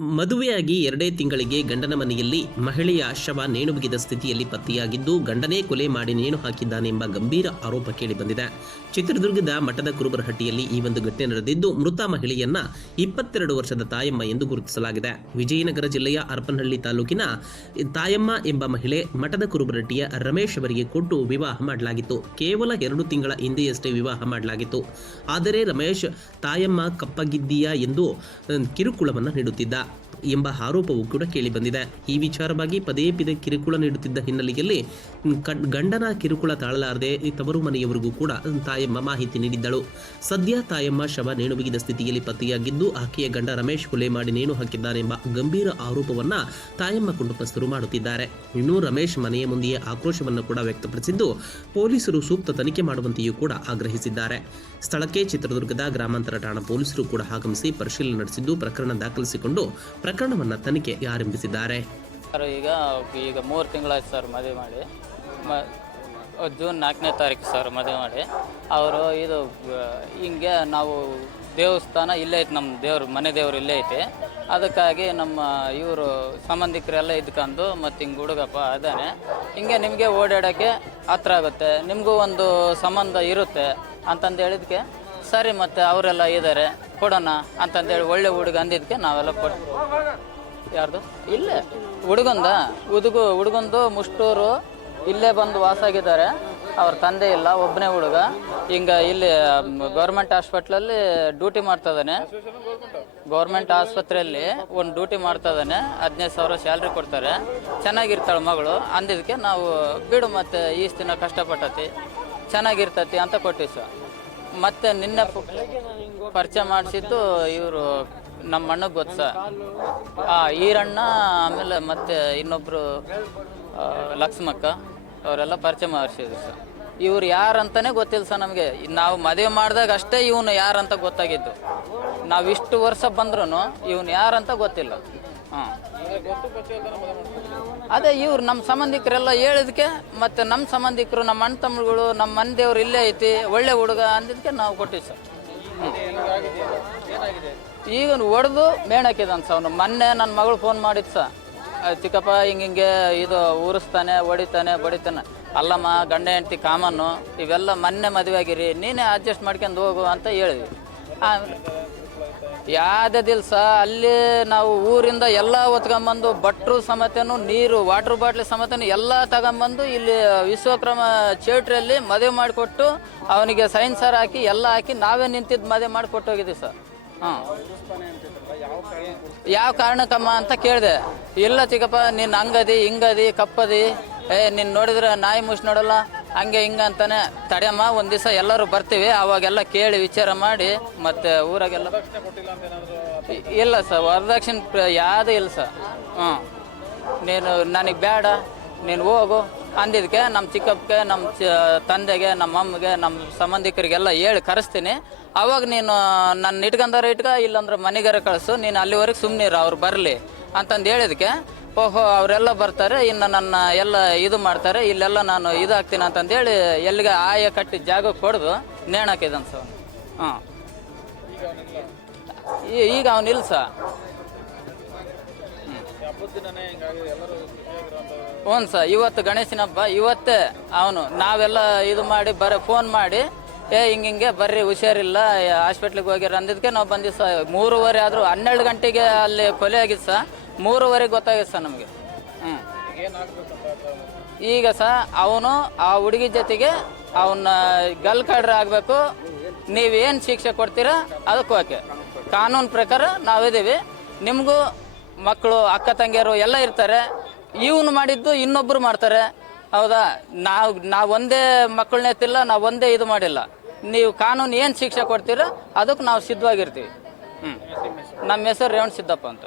ಮದುವೆಯಾಗಿ 2 ತಿಂಗಳಿಗೆ ಗಂಡನ ಮನೆಯಲ್ಲಿ ಮಹಿಳೆಯ ಶವ ನೇಣುಬಿಗಿದ ಸ್ಥಿತಿಯಲ್ಲಿ ಪತ್ತೆಯಾಗಿದ್ದು, ಗಂಡನೇ ಕೊಲೆ ಮಾಡಿ ನೇಣು ಹಾಕಿದ್ದಾನೆಂಬ ಗಂಭೀರ ಆರೋಪ ಕೇಳಿಬಂದಿದೆ. ಚಿತ್ರದುರ್ಗದ ಮಠದ ಕುರುಬರಹಟ್ಟಿಯಲ್ಲಿ ಈ ಒಂದು ಘಟನೆ ನಡೆದಿದ್ದು, ಮೃತ ಮಹಿಳೆಯನ್ನ 22 ವರ್ಷದ ತಾಯಮ್ಮ ಎಂದು ಗುರುತಿಸಲಾಗಿದೆ. ವಿಜಯನಗರ ಜಿಲ್ಲೆಯ ಹರಪನಹಳ್ಳಿ ತಾಲೂಕಿನ ತಾಯಮ್ಮ ಎಂಬ ಮಹಿಳೆ ಮಠದ ಕುರುಬರಹಟ್ಟಿಯ ರಮೇಶ್ ಅವರಿಗೆ ಕೊಟ್ಟು ವಿವಾಹ ಮಾಡಲಾಗಿತ್ತು. ಕೇವಲ 2 ತಿಂಗಳ ಹಿಂದೆಯಷ್ಟೇ ವಿವಾಹ ಮಾಡಲಾಗಿತ್ತು. ಆದರೆ ರಮೇಶ್ ತಾಯಮ್ಮ ಕಪ್ಪಗಿದ್ದೀಯಾ ಎಂದು ಕಿರುಕುಳವನ್ನು ನೀಡುತ್ತಿದ್ದ ಎಂಬ ಆರೋಪವೂ ಕೂಡ ಕೇಳಿಬಂದಿದೆ. ಈ ವಿಚಾರವಾಗಿ ಪದೇ ಪದೇ ಕಿರುಕುಳ ನೀಡುತ್ತಿದ್ದ ಹಿನ್ನೆಲೆಯಲ್ಲಿ ಗಂಡನ ಕಿರುಕುಳ ತಾಳಲಾರದೆ ತವರು ಮನೆಯವರಿಗೂ ಕೂಡ ತಾಯಮ್ಮ ಮಾಹಿತಿ ನೀಡಿದ್ದಳು. ಸದ್ಯ ತಾಯಮ್ಮ ಶವ ನೇಣುಬಿಗಿದ ಸ್ಥಿತಿಯಲ್ಲಿ ಪತ್ತೆಯಾಗಿದ್ದು, ಆಕೆಯ ಗಂಡ ರಮೇಶ್ ಕೊಲೆ ಮಾಡಿ ನೇಣು ಹಾಕಿದ್ದಾನೆಂಬ ಗಂಭೀರ ಆರೋಪವನ್ನ ತಾಯಮ್ಮ ಕುಟುಂಬಸ್ಥರು ಮಾಡುತ್ತಿದ್ದಾರೆ. ಇನ್ನು ರಮೇಶ್ ಮನೆಯ ಮುಂದೆಯೇ ಆಕ್ರೋಶವನ್ನು ಕೂಡ ವ್ಯಕ್ತಪಡಿಸಿದ್ದು, ಪೊಲೀಸರು ಸೂಕ್ತ ತನಿಖೆ ಮಾಡುವಂತೆಯೂ ಕೂಡ ಆಗ್ರಹಿಸಿದ್ದಾರೆ. ಸ್ಥಳಕ್ಕೆ ಚಿತ್ರದುರ್ಗದ ಗ್ರಾಮಾಂತರ ಠಾಣಾ ಪೊಲೀಸರು ಕೂಡ ಆಗಮಿಸಿ ಪರಿಶೀಲನೆ ನಡೆಸಿದ್ದು, ಪ್ರಕರಣ ದಾಖಲಿಸಿಕೊಂಡು ಪ್ರಕರಣವನ್ನು ತನಿಖೆ ಆರಂಭಿಸಿದ್ದಾರೆ. ಈಗ 3 ತಿಂಗಳಾಯ್ತು ಸರ್ ಮದುವೆ ಮಾಡಿ. ಜೂನ್ 4ನೇ ತಾರೀಕು ಸರ್ ಮದುವೆ ಮಾಡಿ. ಅವರು ಇದು ಹಿಂಗೆ ನಾವು ದೇವಸ್ಥಾನ ಇಲ್ಲೇ ಐತೆ, ನಮ್ಮ ದೇವ್ರು ಮನೆ ದೇವ್ರು ಇಲ್ಲೇ ಐತೆ. ಅದಕ್ಕಾಗಿ ನಮ್ಮ ಇವರು ಸಂಬಂಧಿಕರೆಲ್ಲ ಇದ್ಕೊಂಡು ಮತ್ತು ಹಿಂಗೆ ಹುಡುಗಪ್ಪ ಅದಾನೆ, ಹಿಂಗೆ ನಿಮಗೆ ಓಡಾಡೋಕ್ಕೆ ಹತ್ರ ಆಗುತ್ತೆ, ನಿಮಗೂ ಒಂದು ಸಂಬಂಧ ಇರುತ್ತೆ ಅಂತಂದು ಹೇಳಿದ್ಕೆ ಸರಿ ಮತ್ತು ಅವರೆಲ್ಲ ಇದ್ದಾರೆ ಕೊಡೋಣ ಅಂತಂದೇಳಿ ಒಳ್ಳೆ ಹುಡುಗ ಅಂದಿದ್ದಕ್ಕೆ ನಾವೆಲ್ಲ ಕೊಟ್ಟು. ಯಾರ್ದು ಇಲ್ಲೇ ಹುಡುಗಂದು ಮುಷ್ಟೂರು ಇಲ್ಲೇ ಬಂದು ವಾಸಾಗಿದ್ದಾರೆ. ಅವ್ರ ತಂದೆ ಇಲ್ಲ, ಒಬ್ಬನೇ ಹುಡುಗ. ಹಿಂಗೆ ಇಲ್ಲಿ ಗೌರ್ಮೆಂಟ್ ಹಾಸ್ಪಿಟ್ಲಲ್ಲಿ ಡ್ಯೂಟಿ ಮಾಡ್ತಾಯಿದ್ದಾನೆ. ಗೌರ್ಮೆಂಟ್ ಆಸ್ಪತ್ರೆಯಲ್ಲಿ ಒಂದು ಡ್ಯೂಟಿ ಮಾಡ್ತಾಯಿದ್ದಾನೆ. 15,000 ಸ್ಯಾಲ್ರಿ ಕೊಡ್ತಾರೆ. ಚೆನ್ನಾಗಿರ್ತಾಳೆ ಮಗಳು ಅಂದಿದ್ದಕ್ಕೆ ನಾವು ಬಿಡು, ಮತ್ತು ಈಷ್ಟು ದಿನ ಕಷ್ಟಪಟ್ಟತಿ ಚೆನ್ನಾಗಿರ್ತತಿ ಅಂತ ಕೊಟ್ಟಿವಿ ಸರ್. ಮತ್ತು ನಿನ್ನೆ ಪರಿಚಯ ಮಾಡಿಸಿದ್ದು ಇವರು ನಮ್ಮ ಅಣ್ಣಗೆ ಗೊತ್ತು ಸರ್, ಈರಣ್ಣ, ಆಮೇಲೆ ಮತ್ತು ಇನ್ನೊಬ್ಬರು ಲಕ್ಷ್ಮಕ್ಕ, ಅವರೆಲ್ಲ ಪರಿಚಯ ಮಾಡಿಸಿದ್ರು ಸರ್. ಇವ್ರು ಯಾರಂತಲೇ ಗೊತ್ತಿಲ್ಲ ಸರ್ ನಮಗೆ. ನಾವು ಮದುವೆ ಮಾಡಿದಾಗ ಅಷ್ಟೇ ಇವನು ಯಾರಂತ ಗೊತ್ತಾಗಿದ್ದು. ನಾವು ಇಷ್ಟು ವರ್ಷ ಬಂದ್ರೂ ಇವನು ಯಾರಂತ ಗೊತ್ತಿಲ್ಲ. ಹಾಂ, ಅದೇ ಇವ್ರು ನಮ್ಮ ಸಂಬಂಧಿಕರೆಲ್ಲ ಹೇಳಿದ್ಕೆ, ಮತ್ತು ನಮ್ಮ ಸಂಬಂಧಿಕರು ನಮ್ಮ ಅಣ್ಣ ತಮ್ಮಗಳು ನಮ್ಮ ಮನೆ ದೇವ್ರು ಇಲ್ಲೇ ಐತಿ, ಒಳ್ಳೆ ಹುಡುಗ ಅಂದಿದ್ದಕ್ಕೆ ನಾವು ಕೊಟ್ಟಿವಿ ಸರ್. ಈಗ ಹೊಡೆದು ಮೇಣಾಕಿದ್ದಾನೆ ಸರ್ ಅವನು. ಮೊನ್ನೆ ನನ್ನ ಮಗಳು ಫೋನ್ ಮಾಡಿದ್ದು ಸರ್, ಚಿಕ್ಕಪ್ಪ ಹಿಂಗೆ ಇದು ಊರಿಸ್ತಾನೆ, ಹೊಡಿತಾನೆ ಬಡಿತಾನೆ. ಅಲ್ಲಮ್ಮ, ಗಂಡ ಹೆಂಡ್ತಿ ಕಾಮನ್ನು, ಇವೆಲ್ಲ ಮೊನ್ನೆ ಮದುವೆ ಆಗಿರಿ, ನೀನೇ ಅಡ್ಜಸ್ಟ್ ಮಾಡ್ಕೊಂಡು ಹೋಗು ಅಂತ ಹೇಳಿದ್ವಿ. ಯಾವುದಿಲ್ಲ ಸ, ಅಲ್ಲಿ ನಾವು ಊರಿಂದ ಎಲ್ಲ ಹೊತ್ಕೊಂಬಂದು ಭಟ್ರು ಸಮೇತನು ನೀರು, ವಾಟ್ರ್ ಬಾಟ್ಲಿ ಸಮೇತನು ಎಲ್ಲ ತಗೊಂಬಂದು ಇಲ್ಲಿ ವಿಶ್ವಕ್ರಮ ಚೇಟ್ರಿಯಲ್ಲಿ ಮದುವೆ ಮಾಡಿಕೊಟ್ಟು ಅವನಿಗೆ ಸೈನ್ಸರ್ ಹಾಕಿ ಎಲ್ಲ ಹಾಕಿ ನಾವೇ ನಿಂತಿದ್ದು ಮದುವೆ ಮಾಡಿಕೊಟ್ಟು ಹೋಗಿದ್ದೀವಿ ಸರ್. ಹಾಂ, ಯಾವ ಕಾರಣಕ್ಕಮ್ಮ ಅಂತ ಕೇಳಿದೆ. ಇಲ್ಲ ಚಿಕ್ಕಪ್ಪ, ನೀನು ಹಂಗದಿ ಹಿಂಗದಿ ಕಪ್ಪದಿ, ನೀನು ನೋಡಿದ್ರೆ ನಾಯಿ ಮುಷ್ ನೋಡಲ್ಲ, ಹಂಗೆ ಹಿಂಗೆ ಅಂತಾನೆ. ತಡೆಯಮ್ಮ, ಒಂದು ದಿವಸ ಎಲ್ಲರೂ ಬರ್ತೀವಿ, ಅವಾಗೆಲ್ಲ ಕೇಳಿ ವಿಚಾರ ಮಾಡಿ ಮತ್ತು ಊರಾಗೆಲ್ಲ. ಇಲ್ಲ ಸರ್, ವರದಕ್ಷಿಣೆ ಯಾವುದೂ ಇಲ್ಲ ಸರ್. ನೀನು ನನಗೆ ಬೇಡ, ನೀನು ಹೋಗು ಅಂದಿದ್ದಕ್ಕೆ ನಮ್ಮ ಚಿಕ್ಕಪ್ಪಗೆ, ನಮ್ಮ ತಂದೆಗೆ, ನಮ್ಮ ಅಮ್ಮಗೆ, ನಮ್ಮ ಸಂಬಂಧಿಕರಿಗೆಲ್ಲ ಹೇಳಿ ಕರೆಸ್ತೀನಿ. ಅವಾಗ ನೀನು ನನ್ನ ಇಟ್ಕೊಂಡಾರ ಇಲ್ಲಾಂದ್ರೆ ಮನೆಗಾರ ಕಳಿಸು, ನೀನು ಅಲ್ಲಿವರೆಗೆ ಸುಮ್ಮನಿರು, ಅವ್ರು ಬರಲಿ ಅಂತಂದು ಹೇಳಿದಕ್ಕೆ, ಓಹೋ ಅವರೆಲ್ಲ ಬರ್ತಾರೆ, ಇನ್ನು ನನ್ನ ಎಲ್ಲ ಇದು ಮಾಡ್ತಾರೆ, ಇಲ್ಲೆಲ್ಲ ನಾನು ಇದಾಗ್ತೀನಿ ಅಂತಂದೇಳಿ ಎಲ್ಲಿಗೆ ಆಯ ಕಟ್ಟಿ ಜಾಗ ಕೊಡ್ದು ನೇಣಾಕಿದ್ದಾನೆ ಸರ್. ಹಾಂ, ಈಗ ಅವನಿಲ್ಲ ಸರ್. ಹ್ಞೂ ಸರ್, ಇವತ್ತು ಗಣೇಶನ ಹಬ್ಬ, ಇವತ್ತೇ ಅವನು ನಾವೆಲ್ಲ ಇದು ಮಾಡಿ ಫೋನ್ ಮಾಡಿ, ಹಿಂಗೆ ಬರ್ರಿ, ಹುಷಾರಿಲ್ಲ, ಹಾಸ್ಪಿಟ್ಲಿಗೆ ಹೋಗ್ಯಾರ ಅಂದಿದ್ದಕ್ಕೆ ನಾವು ಬಂದಿವಿ ಸರ್. 3:30 ಆದರೂ 12 ಗಂಟೆಗೆ ಅಲ್ಲಿ ಕೊಲೆ ಆಗಿದ್ದು ಸರ್. 3:30 ಗೊತ್ತಾಗಿದೆ ಸರ್ ನಮಗೆ. ಈಗ ಸರ್ ಅವನು ಆ ಹುಡುಗಿ ಜೊತೆಗೆ ಅವನ್ನ ಗಲ್ಕಾಡ್ರೆ ಆಗಬೇಕು. ನೀವೇನು ಶಿಕ್ಷೆ ಕೊಡ್ತೀರಾ ಅದಕ್ಕೆ ಓಕೆ. ಕಾನೂನು ಪ್ರಕಾರ ನಾವಿದ್ದೀವಿ. ನಿಮಗೂ ಮಕ್ಕಳು, ಅಕ್ಕ ತಂಗಿಯರು ಎಲ್ಲ ಇರ್ತಾರೆ. ಇವನು ಮಾಡಿದ್ದು ಇನ್ನೊಬ್ಬರು ಮಾಡ್ತಾರೆ, ಹೌದಾ? ನಾವು ಒಂದೇ ಮಕ್ಕಳನ್ನ ಎತ್ತಿಲ್ಲ, ನಾವು ಒಂದೇ ಇದು ಮಾಡಿಲ್ಲ. ನೀವು ಕಾನೂನು ಏನು ಶಿಕ್ಷೆ ಕೊಡ್ತೀರಾ ಅದಕ್ಕೆ ನಾವು ಸಿದ್ಧವಾಗಿರ್ತೀವಿ. ನಮ್ಮ ಹೆಸರು ರೇವಣ ಸಿದ್ದಪ್ಪ ಅಂತ.